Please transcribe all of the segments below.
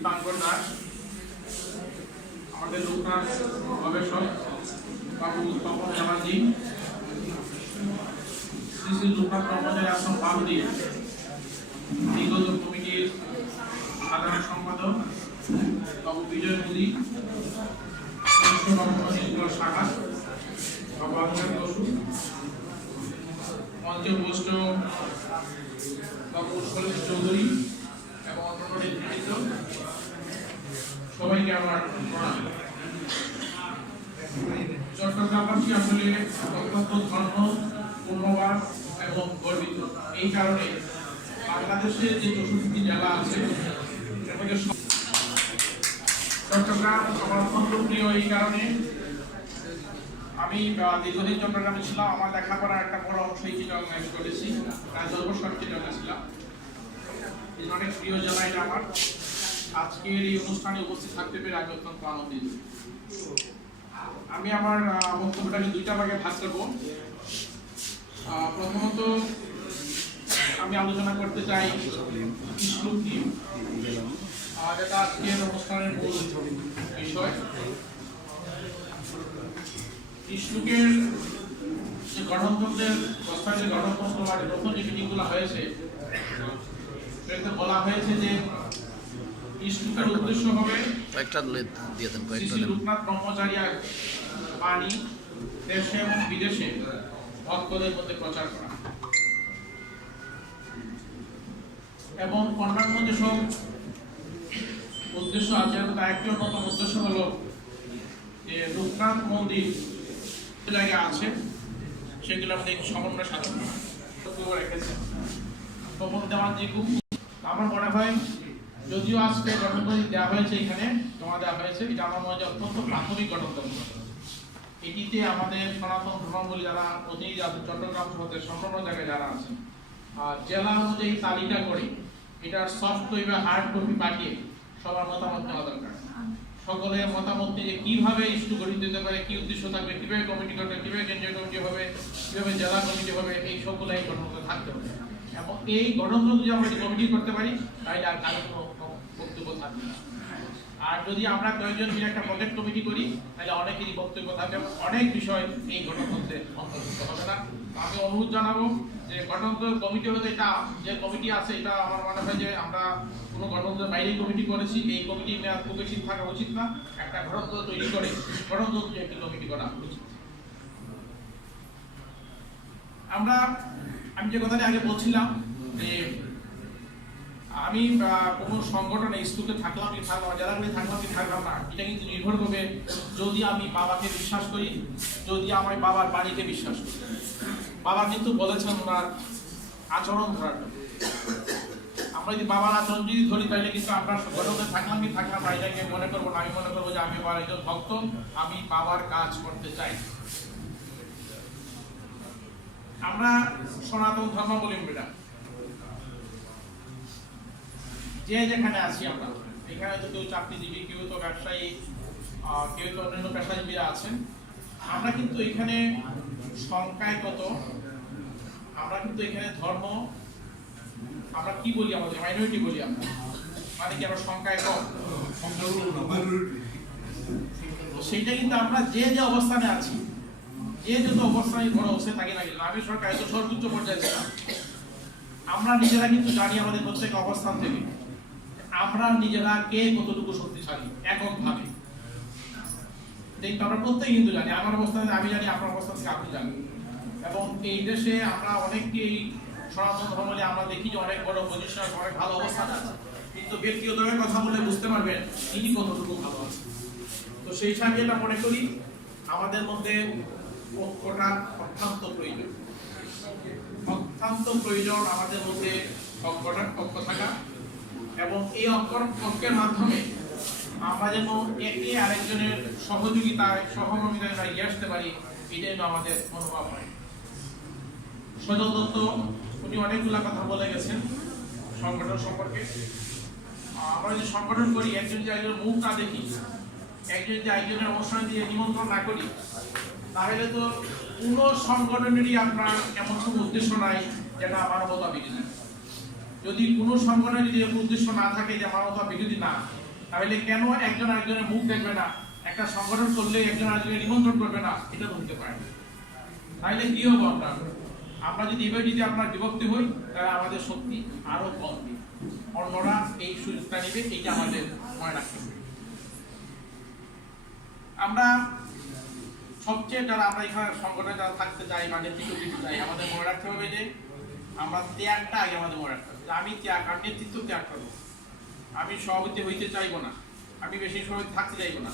দীপাঙ্কর দাস, আমাদের লোকনাথ গবেষক বাবু তপন জামানজি, শ্রী শ্রী লোকনাথ ব্রহ্মচারী আশ্রম বামদিয়া বিগত কমিটির সাধারণ সম্পাদক বাবু বিজয় মোদী, শাখা বাবু অঞ্জন বসু, মঞ্চে উপস্থিত বাবু সলিম চৌধুরী এবং অন্যান্য নেতৃবৃন্দ, সবাইকে আমার প্রণাম। চট্টগ্রামবাসী আসলে অত্যন্ত ধন্য, পূর্ণবান এবং গর্বিত। এই কারণে বাংলাদেশের যে 64টি জেলা আছে চট্টগ্রাম আমার অত্যন্ত প্রিয়। এই কারণে আমি দীর্ঘদিন চট্টগ্রামে ছিলাম। আমার লেখাপড়ার একটা বড় অংশ এই চিটাগাং করেছি, প্রায় 10 বছর চিটাগাং ছিলাম। এই অনেক প্রিয় জেলা এটা আমার। আজকের এই অনুষ্ঠানে উপস্থিত থাকতে পেরে আমি অত্যন্ত আনন্দিত। আমি আমার বক্তব্যটাকে দুইটা ভাগে ভাগ করব। প্রথমত আমি আলোচনা করতে চাই ইসলুক নিয়ে, যেটা আজকের অনুষ্ঠানের মূল বিষয়। ইসলুকের যে গণতন্ত্রের প্রস্তাবে গণতন্ত্র মানে প্রথম যে মিটিংগুলো হয়েছে সেটাতে বলা হয়েছে যে ইসলুকের উদ্দেশ্য হবে লোকনাথ ব্রহ্মচারী বাণী দেশে এবং বিদেশে ভক্তদের মধ্যে প্রচার করা এবং অন্যান্য যেসব উদ্দেশ্য আছে তার একটি অন্যতম উদ্দেশ্য হলো যে লোকনাথ মন্দির জায়গায় আছে সেগুলো আমাদের সমন্বয় সাধন রেখেছে। তপন দেওয়ানজি খুব আমার মনে হয়, যদিও আজকে গঠনতন্ত্র দেওয়া হয়েছে, এখানে জমা দেওয়া হয়েছে, এটা আমার মনে হয় অত্যন্ত প্রাথমিক গঠনতন্ত্র। এটিতে আমাদের সনাতন ধর্মাবলী যারা প্রতিনিধি আছেন চট্টগ্রাম শহরের সম্পূর্ণ জায়গায় যারা আছেন জেলা অনুযায়ী তালিকা করে এটার সফট কপি বা হার্ড কপি পাঠিয়ে সবার মতামত নেওয়া দরকার। সকলের মতামত নিয়ে কিভাবে ইস্যু গঠিত হতে পারে, কি উদ্দেশ্য থাকবে, কিভাবে কমিটি করবে, কিভাবে কেন্দ্রীয় কমিটি হবে, কিভাবে জেলা কমিটি হবে, এই সবগুলো এই গঠনতন্ত্র থাকতে হবে। এবং এই গঠনতন্ত্র যদি আমরা কমিটি করতে পারি তাহলে আর কারো কোনো বক্তব্য থাকবে না। আর যদি আমরা কয়েকজন মিলে একটা প্রজেক্ট কমিটি করি তাহলে অনেকেরই বক্তব্য থাকবে এবং অনেক বিষয় এই গঠনতন্ত্রে অন্তর্ভুক্ত হবে না। আমি অনুরোধ জানাবো যে গঠনতন্ত্র কমিটি হতে এটা যে কমিটি আছে এটা আমার মনে হয় যে আমরা কোনো গঠনতন্ত্রের বাইরে কমিটি করেছি, এই কমিটি মেয়াদ খুব বেশি থাকা উচিত না। একটা গঠনতন্ত্র তৈরি করে গঠনতন্ত্র একটি কমিটি করা উচিত। আমি যে কথাটি আগে বলছিলাম যে আমি কোনো সংগঠনে ইস্যুতে থাকলাম কি থাকলাম, জেলাগুলি থাকলাম কি থাকলাম না, এটা কিন্তু নির্ভর করবে যদি আমি বাবাকে বিশ্বাস করি, যদি আমি বাবার বাণীকে বিশ্বাস করি। বাবা কিন্তু বলেছেন ওনার আচরণ ধরার জন্য। আমরা যদি বাবার আচরণ যদি ধরি তাহলে কিন্তু আমরা গঠনে থাকলাম কি থাকলাম না এটাকে মনে করবো না। আমি মনে করবো যে আমি বাবার একজন ভক্ত, আমি বাবার কাজ করতে চাই। আমরা সনাতন ধর্মাবলম্বীরা যে যেখানে আছি, আমরা এখানে তো কেউ চাকরিজীবী, কেউ তো ব্যবসায়ী, কেউ তো অন্যান্য পেশাজীবীরা আছেন। আমরা কিন্তু এখানে সংখ্যায় কত, আমরা কিন্তু এখানে ধর্ম আমরা কি বলি, আমাদের মাইনরিটি বলি আমরা, মানে কি আমরা সংখ্যায় কম, সেইটা কিন্তু আমরা যে যে অবস্থানে আছি, যে যত অবস্থানে বড় অবস্থায় থাকি না কিন্তু আমি সরকার এত সর্বোচ্চ পর্যায়ে ছিলাম, আমরা নিজেরা কিন্তু জানি আমাদের প্রত্যেক অবস্থান থেকে আমরা নিজেরা কে কতটুকু শক্তিশালী এককভাবে আমরা প্রত্যেকে কিন্তু জানি। আমার অবস্থান আমি জানি, আপনার অবস্থান থেকে আপনি জানেন। এবং এই দেশে আমরা অনেককেই সনাতন ধর্মে আমরা দেখি যে অনেক বড় পজিশন, অনেক ভালো অবস্থান আছে, কিন্তু ব্যক্তিগতভাবে কথা বলে বুঝতে পারবেন তিনি কতটুকু ভালো আছে। তো সেই হিসাবে এটা মনে করি আমাদের মধ্যে ঐক্যটা অত্যন্ত প্রয়োজন, অত্যন্ত প্রয়োজন আমাদের মধ্যে ঐক্য থাকা। এবং এই ঐক্যের মাধ্যমে আমরা যেন একে আরেকজনের সহযোগিতায় সহমর্মিতায় এগিয়ে আসতে পারি, এটাই আমাদের মনোভাব হয়। সজল দত্ত উনি অনেকগুলা কথা বলে গেছেন সংগঠন সম্পর্কে। আমরা যে সংগঠন করি, একজন যে একজন মুখ না দেখি, একজন যে একজনের অনুষ্ঠান দিয়ে নিমন্ত্রণ না করি, তাহলে তো কোনো সংগঠনেরই আপনার এমন কোনো উদ্দেশ্য নাই যেটা মানবতা বিরোধী। যদি কোনো সংগঠনের যদি উদ্দেশ্য না থাকে যে মানবতা বিরোধী না, তাহলে কেন একজন আরেকজনের মুখ দেখবে না, একটা সংগঠন করলে একজন আরেকজনের নিমন্ত্রণ করবে না, এটা বলতে পারে না। তাহলে কি হবো আমরা যদি এবার যদি আমরা বিভক্তি হই, তাহলে আমাদের শক্তি আরো কম দিবে, অন্যরা এই সুযোগটা নেবে, এইটা আমাদের মনে রাখতে হবে। আমরা সবচেয়ে যারা আমরা এখানে সংগঠনে যারা থাকতে চাই বা নেতৃত্ব দিতে চাই, আমাদের মনে রাখতে হবে যে আমরা ত্যাগটা আগে আমাদের মনে রাখতে হবে। আমি ত্যাগ আর নেতৃত্ব ত্যাগ করবো, আমি সভাপতি হইতে চাইবো না, আমি বেশি সভাপতি থাকতে চাইবো না।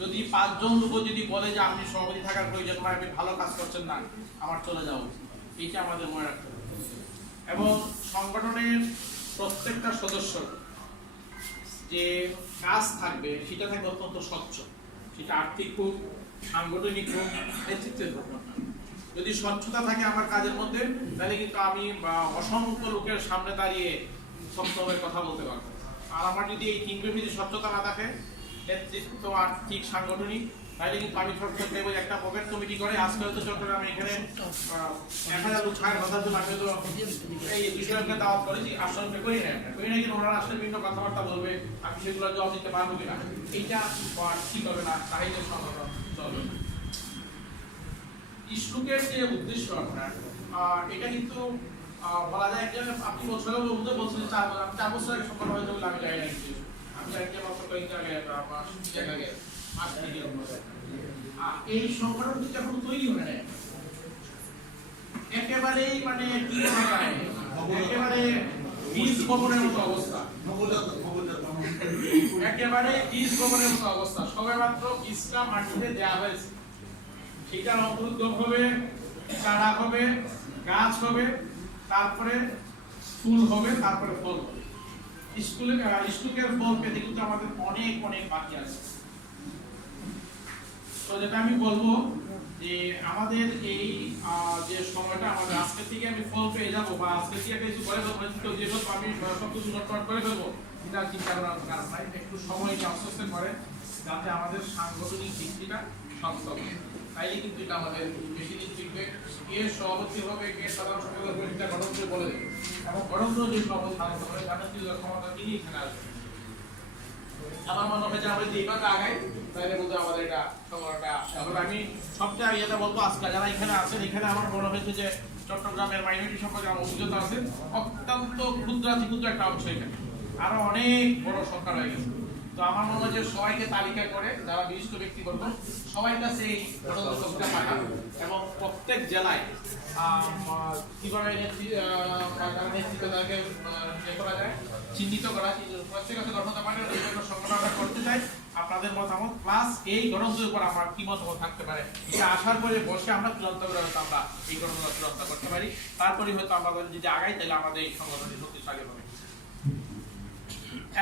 যদি 5 জন লোক যদি বলে যে আপনি সভাপতি থাকার প্রয়োজন নয়, আপনি ভালো কাজ করছেন না, আমার চলে যাওয়া উচিত, এইটা আমাদের মনে রাখতে হবে। এবং সংগঠনের প্রত্যেকটা সদস্য যে কাজ থাকবে সেটা থাকবে অত্যন্ত স্বচ্ছ, সেটা আর্থিক হোক, সাংগঠনিক হোক, নেতৃত্বের হোক। যদি স্বচ্ছতা থাকে আমার কাজের মধ্যে, তাহলে কিন্তু আমি অসংখ্য লোকের সামনে দাঁড়িয়ে সবসময় কথা বলতে পারবো। আর আমার যদি এই তিনটের যদি স্বচ্ছতা না থাকে, নেতৃত্ব, আর্থিক, সাংগঠনিক, তাহলে কিন্তু আমি সবসময় চাইবো একটা পকেট কমিটি করে। আজকে হয়তো চট্টগ্রামে এখানে 1000 লোক থাকার কথা ছিল, আমি তো এই বিষয়কে দাওয়াত করেছি, আসলে করি না কিন্তু ওনারা আসলে বিভিন্ন কথাবার্তা বলবে, আমি সেগুলো জবাব দিতে পারবো কিনা, এইটা ঠিক হবে না, তাহলে সংগঠন চলবে না। ইস্টুকের যে উদ্দেশ্য আপনার, এটা কিন্তু বলা যায় যে আপনি বছরের মধ্যে বলছেন 4 বছর আগে সংগঠন হয়েছে বলে আমি জানি না, আমি জানি যে মাত্র কয়েকদিন আগে মাস থেকে এই সংগঠনটি যখন তৈরি হয় না, একেবারেই মানে কি বলা যায়, একেবারে বীজ বপনের মতো অবস্থা, একেবারে বীজ বপনের মতো অবস্থা, সবে মাত্র বীজটা মাটিতে দেওয়া হয়েছে, সেটা অঙ্কুরোদ্গম হবে, চারা হবে, গাছ হবে, তারপরে ফুল হবে, তারপরে ফল হবে। স্কুলের ফল পেতে কিন্তু আমাদের অনেক অনেক বাকি আছে। তো যেটা আমি বলবো যে আমাদের এই যে সময়টা আমাদের আজকে থেকে আমি ফল পেয়ে যাবো বা আজকে থেকে কিছু করে ফেলবো, যেগুলো আমি সবকিছু নোট করে ফেলবো, এটা চিন্তা করার কারণ নাই। একটু সময় আস্তে আস্তে করে, যাতে আমাদের সাংগঠনিক দিকটা শক্ত হয়, তাইলে কিন্তু এটা আমাদের বেশি দিন টিকবে। কে সভাপতি হবে, কে সাধারণ সম্পাদক হবে, এটা গঠন করে বলে দেবে, এবং গঠন করে যে সভাপতি থাকতে হবে তাদের ক্ষমতা তিনি এখানে আসবেন। আমার মনে হয় যে আমরা যদি এইভাবে আগাই, তাহলে বলতে আমাদের এটা সংগঠনটা। তবে আমি সবচেয়ে আগে এটা বলবো, আজকে যারা এখানে আছেন, এখানে আমার মনে হয়েছে যে চট্টগ্রামের মাইনরিটি সম্পর্কে আমার অভিজ্ঞতা আছে, অত্যন্ত ক্ষুদ্রাতি ক্ষুদ্র একটা অংশ এখানে, আরো অনেক বড় সংখ্যা হয়ে গেছে। তো আমার মনে হয় যে সবাইকে তালিকা করে যারা বিশিষ্ট ব্যক্তিবর্গ সবাই কাছে এই গণতন্ত্রটা পাঠান, এবং প্রত্যেক জেলায় কিভাবে নেতৃত্ব তাকে করা যায় চিহ্নিত করা, প্রত্যেক কাছে গণতন্ত্র পাঠান, এই জন্য সংগঠনটা করতে চাই। আপনাদের মতামত প্লাস এই গণতন্ত্রের উপর আমার কি মতামত থাকতে পারে, এটা আসার পরে বসে আমরা চূড়ান্ত করে হয়তো আমরা এই গণতন্ত্র চূড়ান্ত করতে পারি। তারপরে হয়তো আমরা যদি আগাই, তাহলে আমাদের এই সংগঠনটি শক্তিশালী হবে।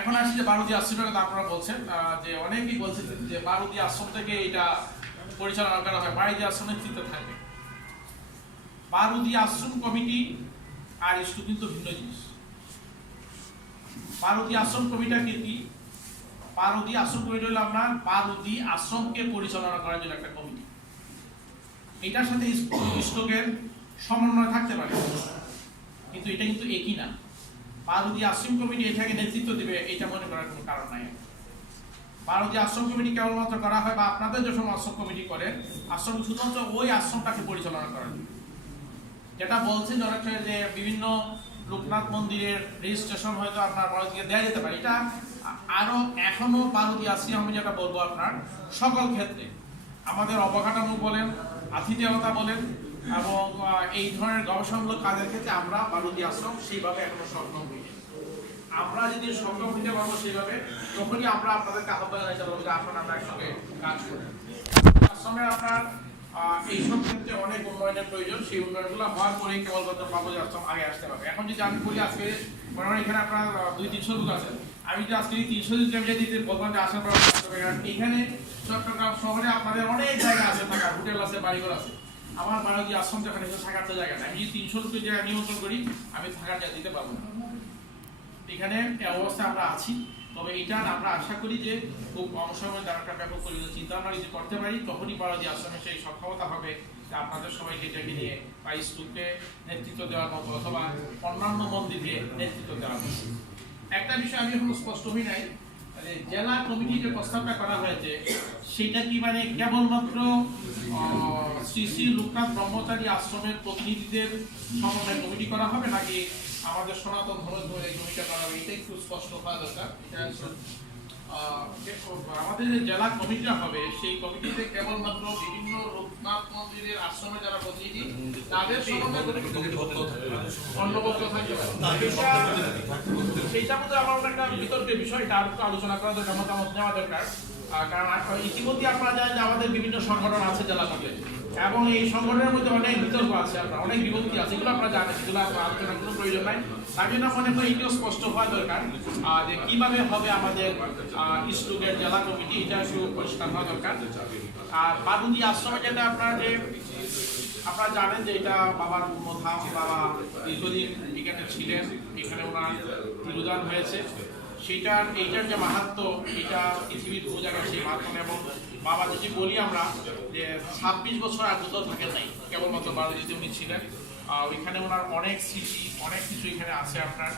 এখন আসছি যে বারুদি আশ্রমের কথা আপনারা বলছেন, যে অনেকেই বলছেন যে বারুদি আশ্রম থেকে এটা পরিচালনা করা হয়, বারুদি আশ্রমের নেতৃত্ব থাকে। বারুদি আশ্রম কমিটি আর ইস্টু কিন্তু ভিন্ন জিনিস। বারুদি আশ্রম কমিটিটা কি? বারুদি আশ্রম কমিটি হলো আপনার বারুদি আশ্রমকে পরিচালনা করার জন্য একটা কমিটি। এটার সাথে ইস্টুকের সমন্বয় থাকতে পারে, কিন্তু এটা কিন্তু একই না। বারুদি আশ্রম কমিটি এটাকে নেতৃত্ব দিবে, এটা মনে করার কোনো কারণ নাই। বারুদি আশ্রম কমিটি কেবলমাত্র করা হয়, বা আপনাদের যে সময় আশ্রম কমিটি করে, আশ্রম শুধুমাত্র ওই আশ্রমটাকে পরিচালনা করেন। যেটা বলছেন যে বিভিন্ন লোকনাথ মন্দিরের রেজিস্ট্রেশন হয়তো আপনার বারুদিকে দেওয়া যেতে পারে, এটা আরো এখনো বারুদি আশ্রম, আমি যেটা বলবো আপনার সকল ক্ষেত্রে আমাদের অবকাঠামো বলেন, আতিথেয়তা বলেন, এবং এই ধরনের গবেষণামূলক কাজের ক্ষেত্রে আমরা বারুদি আশ্রম সেইভাবে এখনো সক্ষম হইনি। আমরা যদি সক্ষম হইতে পারবো সেইভাবে, তখনই আমরা আপনাদেরকে আহ্বান জানাতে পারবো যে আসুন আমরা একসঙ্গে কাজ করি। আশ্রমে আপনার এইসব ক্ষেত্রে অনেক উন্নয়নের প্রয়োজন, সেই উন্নয়নগুলো হওয়ার পরেই কেবলমাত্র পাবো যে আশ্রম আগে আসতে পারবে। এখন যদি আমি বলি আজকে মনে এখানে আপনার 200-300 লোক আছে, আমি যদি আজকে 300 জন দিতে বললাম যে আসার পর এখানে চট্টগ্রাম শহরে আপনাদের অনেক জায়গা আছে থাকার, হোটেল আছে, বাড়িঘর আছে। আমার বারুদি আশ্রম যেখানে থাকার তো জায়গা নেই, আমি 300 লোকের জায়গায় নিমন্ত্রণ করি, আমি থাকার জায়গা দিতে পারবো না। এখানে অবস্থা আমরা আছি, তবে এটা আমরা আশা করি যে খুব কম সময়ে দ্বারা একটা ব্যাপক চিন্তা আমরা যদি করতে পারি, তখনই বারুদি আশ্রমের সেই সক্ষমতা হবে যে আপনাদের সবাইকে ডেকে নিয়ে বা স্কুলকে নেতৃত্ব দেওয়ার মতো, অথবা অন্যান্য মন্দিরকে নেতৃত্ব দেওয়ার মতো। একটা বিষয় আমি এখনো স্পষ্ট হই নাই, জেলা কমিটি যে প্রস্তাবটা করা হয়েছে সেটা কি মানে কেবলমাত্র শ্রী শ্রী লোকনাথ ব্রহ্মচারী আশ্রমের প্রতিনিধিদের সমন্বয় কমিটি করা হবে, নাকি আমাদের সনাতন ধর্ম ধরে এই কমিটিটা করা হবে? এটা একটু স্পষ্ট হওয়া দরকার। আমাদের যে জেলা কমিটিটা হবে সেই কমিটিতে কেবলমাত্র বিভিন্ন লোকনাথ মন্দিরের আশ্রমে যারা প্রতিনিধি তাদের সমন্বয় অন্নবদ্ধ থাকবে। সেইটা মধ্যে আমার একটা বিতর্কের বিষয়, তার আলোচনা করা দরকার, মতামত নেওয়া দরকার। কারণ ইতিমধ্যে আপনারা জানেন যে আমাদের বিভিন্ন সংগঠন আছে জেলা থেকে, এবং এই সংগঠনের মধ্যে অনেক বিতর্ক আছে, আপনার অনেক বিভক্তি আছে, এগুলো আপনারা জানেন, এগুলো আলোচনার কোনো প্রয়োজন নাই। তার জন্য মনে করি এটিও স্পষ্ট হওয়া দরকার যে কিভাবে হবে আমাদের ইস্টুকের জেলা কমিটি, এটা একটু পরিষ্কার হওয়া দরকার। আর বাদুদি আশ্রমে যেটা আপনারা জানেন যে এটা বাবার মথাম, বাবা দীর্ঘদিন এখানে ছিলেন, এখানে ওনার তিরোধান হয়েছে। এইটার যে মাহাত্ম, এটা পৃথিবীর বহু জায়গায় সেই মাহাত্ম। এবং বাবা যদি বলি আমরা যে 26 বছর আর কোথাও থাকেন নাই, কেবলমাত্র বারোদিতে উনি ছিলেন। ওইখানে ওনার অনেক স্মৃতি, অনেক কিছু এখানে আছে আপনার।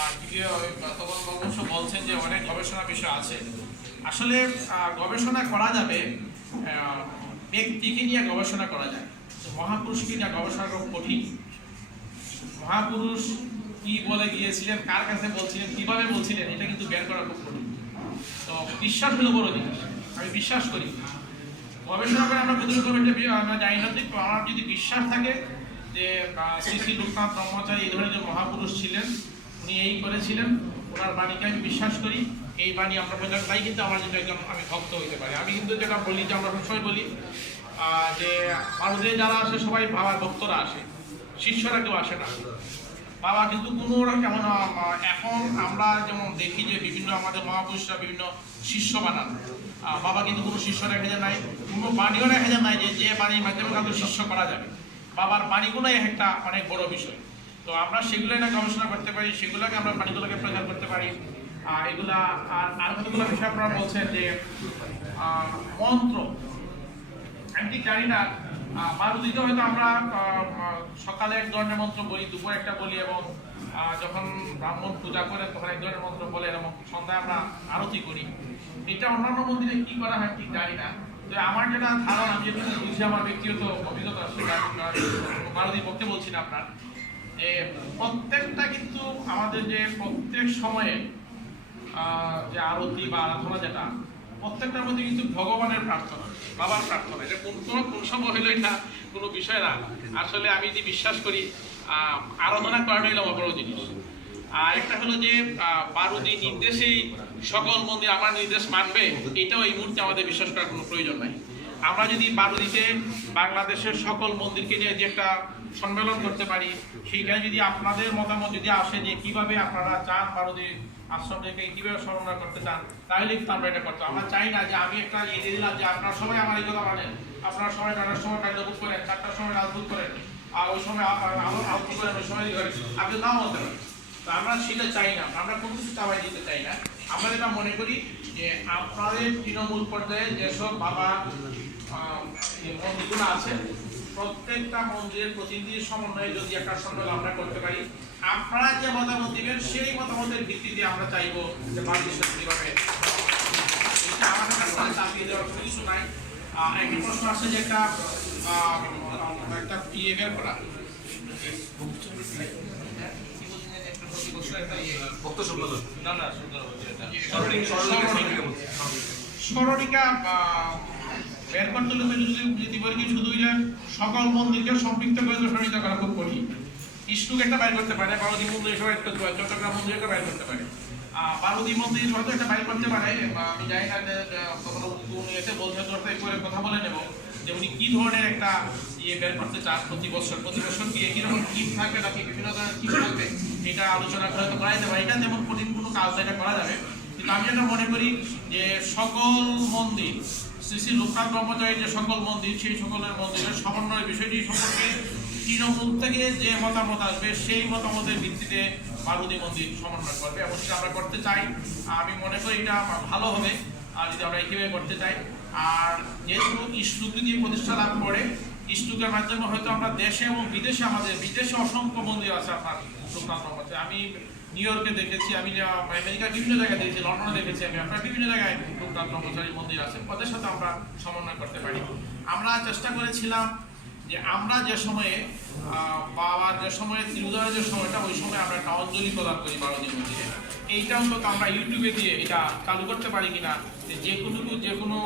আর তখন অবশ্য বলছেন যে অনেক গবেষণা বিষয় আছে। আসলে গবেষণা করা যাবে, ব্যক্তিকে নিয়ে গবেষণা করা যায়, মহাপুরুষকে নিয়ে গবেষণা করা কঠিন। মহাপুরুষ কি বলে গিয়েছিলেন, কার কাছে বলছিলেন, কিভাবে বলছিলেন, এটা কিন্তু বের করা খুব কঠিন। তো বিশ্বাস হলো বড় জিনিস, আমি বিশ্বাস করি। গবেষণা করে আমরা প্রতিরোধ করবো আমরা জানি না, কিন্তু আমার যদি বিশ্বাস থাকে যে শ্রী শ্রী লোকনাথ ব্রহ্মচারী এই ধরনের যে মহাপুরুষ ছিলেন, উনি এই করেছিলেন, ওনার বাণীকে আমি বিশ্বাস করি। এই বাণী আমরা প্রচার পাই, কিন্তু আমার যেটা একদম আমি ভক্ত হইতে পারি। আমি কিন্তু যেটা বলি যে আমরা সবসময় বলি যে ভারতে যারা আসে সবাই বাবার ভক্তরা আসে, শিষ্যরা কেউ আসে না। বাবা কিন্তু কোনো কেমন এখন আমরা যেমন দেখি যে বিভিন্ন আমাদের মহাপুরুষরা বিভিন্ন শিষ্য বানান, বাবা কিন্তু কোনো শিষ্য রেখে যায় নাই, কোনো বাণীও রেখে যায় নাই যে বাণীর মাধ্যমে কাউকে শিষ্য করা যাবে। বাবার বাণীগুলোই একটা অনেক বড় বিষয়। তো আমরা সেগুলোই না গবেষণা করতে পারি, সেগুলোকে আমরা বাণীগুলোকে প্রচার করতে পারি। এগুলা আর কতগুলো বিষয় আপনারা বলছেন যে মন্ত্র, আমি ঠিক জানি না, বারোদিতে হয়তো আমরা সকালে এক ধরনের মন্ত্র বলি, দুপুরে একটা বলি, এবং যখন ব্রাহ্মণ পূজা করেন তখন এক ধরনের মন্ত্র বলেন, এবং সন্ধ্যায় আমরা আরতি করি। এটা অন্যান্য মন্দিরে কি করা হয় ঠিক জানি না। তো আমার যেটা ধারণা, আমি যেটা বুঝি, আমার ব্যক্তিগত অভিজ্ঞতা, বারোদির পক্ষে বলছি না আপনার, যে প্রত্যেকটা কিন্তু আমাদের যে প্রত্যেক সময়ে যে আরতি বা আরাধনা, যেটা প্রত্যেকটার মধ্যে কিন্তু ভগবানের প্রার্থনা, বাবার প্রার্থনা। এটা কোন সময় হইলো এটা কোনো বিষয় না। আসলে আমি যদি বিশ্বাস করি আরাধনা করাটা হইলো বড় জিনিস। আর একটা হলো যে বারোদি নির্দেশেই সকল মন্দির আমার নির্দেশ মানবে, এটাও এই মুহূর্তে আমাদের বিশ্বাস করার কোনো প্রয়োজন নাই। আমরা যদি বারোদিতে বাংলাদেশের সকল মন্দিরকে নিয়ে যে একটা সম্মেলন করতে পারি, সেইখানে যদি আপনাদের মতামত যদি আসে যে কিভাবে আপনারা চান বারোদি আশ্রম থেকে কিভাবে সমন্বয় করতে চান, তাহলে কিন্তু আমরা এটা করতে। আমরা চাই না যে আমি একটা দিয়ে দিলাম যে আপনারা সবাই আমার এই কথা মানেন, আপনারা সবাই 9টার সময় কার্যভোগ করেন, 4টার সময় রাজভোগ করেন, আর ওই সময় আলোচনা করেন, ওই সময় করেন, আপনি নাও বলতে পারেন। তো আমরা সেটা চাই না, আমরা কোনো কিছু চাওয়াই দিতে চাই না। আমরা যেটা মনে করি যে আপনাদের তৃণমূল পর্যায়ে যেসব বাবা মন্দিরগুলো আছে, প্রত্যেকটা মন্দিরের প্রতিনিধির সমন্বয়ে যদি একটা সম্মেলন আমরা করতে পারি, আপনারা যে মতামত দিবেন সেই মতামতের ভিত্তিতে আমরা চাইবো যে বাংলাদেশের কিভাবে, এটা আমাদের কাছে চাপিয়ে দেওয়ার কোনো কিছু নাই। একটি প্রশ্ন আছে যে একটা বের করা স্মরণিকা বের করতে হলে শুধু সকল মন্দিরকে সম্পৃক্ত করে স্মরণিকা করা খুব কঠিন। ইস্টুক একটা বাইর করতে পারে, বারোদি মন্দির বাইর করতে পারে, চট্টগ্রাম মন্দির একটা বাইর করতে পারে, বারোদি মন্দির হয়তো একটা বাইর করতে পারে। আমি জানি না এতে বলতে করে কথা বলে নেব যে উনি কি ধরনের একটা বের করতে চান প্রতি বছর কি একই রকম থিম থাকবে নাকি বিভিন্ন ধরনের থিম থাকবে, এটা আলোচনা করে তো করাই দেবে। এটা তেমন কঠিন কোনো কাজ, এটা করা যাবে। কিন্তু আমি যেটা মনে করি যে সকল মন্দির, শ্রী শ্রী লোকনাথ ব্রহ্মচারীর যে সকল মন্দির, সেই সকলের মন্দিরের সমন্বয় বিষয়টি সম্পর্কে তৃণমূল থেকে যে মতামত আসবে সেই মতামতের ভিত্তিতে বারোদি মন্দির সমন্বয় করবে, এবং সেটা আমরা করতে চাই। আমি মনে করি এটা ভালো হবে আর যদি আমরা এইভাবে করতে চাই। আর যেহেতু ইস্টুক যদি প্রতিষ্ঠা লাভ করে, ইস্টুকের মাধ্যমে হয়তো আমরা দেশে এবং বিদেশে, আমাদের বিদেশে অসংখ্য মন্দির আছে আপনার লোকনাথ ব্রহ্মচারী। আমি নিউ ইয়র্কে দেখেছি, আমি আমেরিকা বিভিন্ন জায়গায় দেখেছি, লন্ডনে দেখেছি আমি, আপনার বিভিন্ন জায়গায় লোকনাথ ব্রহ্মচারী মন্দির আছে, ওদের সাথে আমরা সমন্বয় করতে পারি। আমরা চেষ্টা করেছিলাম যে আমরা যে সময়ে বাবার যে সময়ে তিরুদয়ের যে সময়টা, ওই সময় আমরা একটা অঞ্জলি প্রদান করি বারোদি মন্দিরে। এইটা অন্তত আমরা ইউটিউবে দিয়ে এটা চালু করতে পারি কিনা, যে কোনো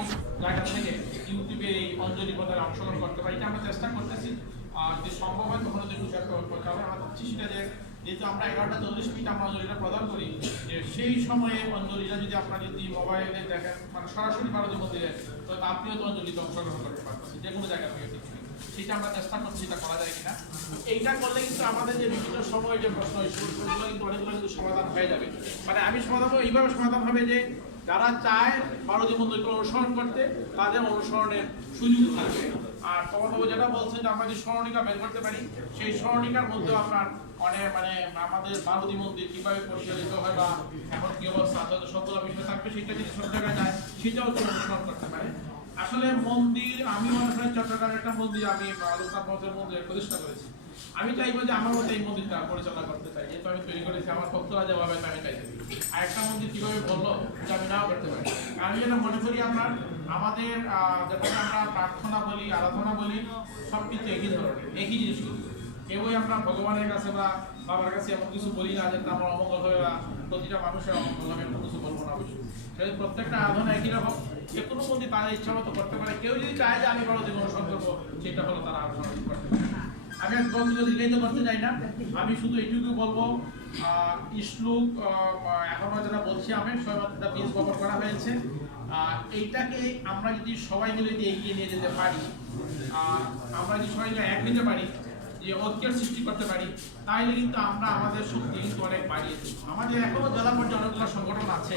জায়গা থেকে ইউটিউবে এই অঞ্জলি প্রদানে অংশগ্রহণ করতে পারি, এটা আমরা চেষ্টা করতেছি। আর যদি সম্ভব হয় তখন যদি করতে হবে। আমরা চাচ্ছি সেটা যেহেতু আমরা 11:40 আমরা অঞ্জলিটা প্রদান করি, যে সেই সময়ে অঞ্জলিটা যদি আপনারা যদি মোবাইলে দেখেন, মানে সরাসরি বারোদি মন্দিরে, তো আপনিও তো অঞ্জলিতে অংশগ্রহণ করতে পারতেছেন যে কোনো জায়গা থেকে। সেটা আমরা চেষ্টা করছি, এটা করা যায় কিনা। এইটা করলে কিন্তু আমাদের যে বিভিন্ন সময় যে প্রশ্ন, সেগুলো কিন্তু অনেকগুলো কিন্তু সমাধান হয়ে যাবে। মানে আমি সমাধান এইভাবে সমাধান হবে যে যারা চায় বারোদি মন্দিরকে অনুসরণ করতে, তাদের অনুসরণের সুযোগ থাকবে। আর তখন যেটা বলছেন যে আমরা যে স্মরণিকা বের করতে পারি, সেই স্মরণিকার মধ্যেও আপনার অনেক মানে আমাদের বারোদি মন্দির কিভাবে পরিচালিত হয় বা এখন কি অবস্থা, সবগুলো বিষয় থাকবে, সেটা যদি সব জায়গায় যায় সেটাও তো অনুসরণ করতে পারে। আসলে মন্দির, আমি মনে করি চট্টগ্রামের একটা মন্দির, আমি লোকনাথ মন্দির মন্দির প্রতিষ্ঠা করেছি। আমি চাইবো যে আমার মতো এই মন্দিরটা পরিচালনা করতে চাই, যেহেতু আমি তৈরি করেছি, আমার ভক্তরা যেভাবে আমি চাইছি। আর একটা মন্দির কিভাবে বললো যে আমি নাও করতে পারি। আমি যেটা মনে করি আমাদের যেটাকে আমরা প্রার্থনা বলি, আরাধনা বলি, সব কিছু একই ধরনের, একই জিনিসগুলো। কেউই আমরা ভগবানের কাছে বা বাবার কাছে এমন কিছু বলি না যে আমার অমঙ্গল হবে বা প্রতিটা মানুষের অমঙ্গল হবে, এমন কিছু বলবো না। অবশ্যই প্রত্যেকটা আরাধনা একই রকম, যে কোনো মন্দির তাদের ইচ্ছা মতো করতে পারে। কেউ যদি চায় যে আমি বারোদি অনুসরণ করবো, সেটা হলো তারা আরাধনা করতে পারে। আমি এক বক্তব্য দীর্ঘায়িত করতে চাই না, আমি শুধু এইটুকু বলবো, শ্লোক এখনো যেটা বলছি আমি সবাইটা বীজ বপন করা হয়েছে। এইটাকে আমরা যদি সবাই মিলে যদি এগিয়ে নিয়ে যেতে পারি, আমরা যদি সবাই মিলে এক নিতে পারি, যে ঐক্যের সৃষ্টি করতে পারি, তাহলে কিন্তু আমরা আমাদের শক্তি কিন্তু অনেক বাড়িয়েছি। আমাদের এখনো জেলা পর্যায়ে অনেকগুলো সংগঠন আছে,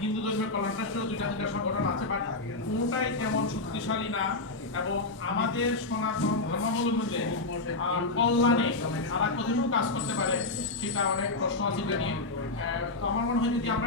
হিন্দু ধর্মের কল্যাণ ট্রাস্টেরও 2টা সংগঠন আছে, বাট কোনোটাই তেমন শক্তিশালী না। এবং আমাদের সনাতন ধর্মাবলম্বীদের কল্যাণে তারা কতটুকু কাজ করতে পারে, সেটা অনেক প্রশ্ন আছে এটা নিয়ে। তো আমার মনে হয় যদি আমরা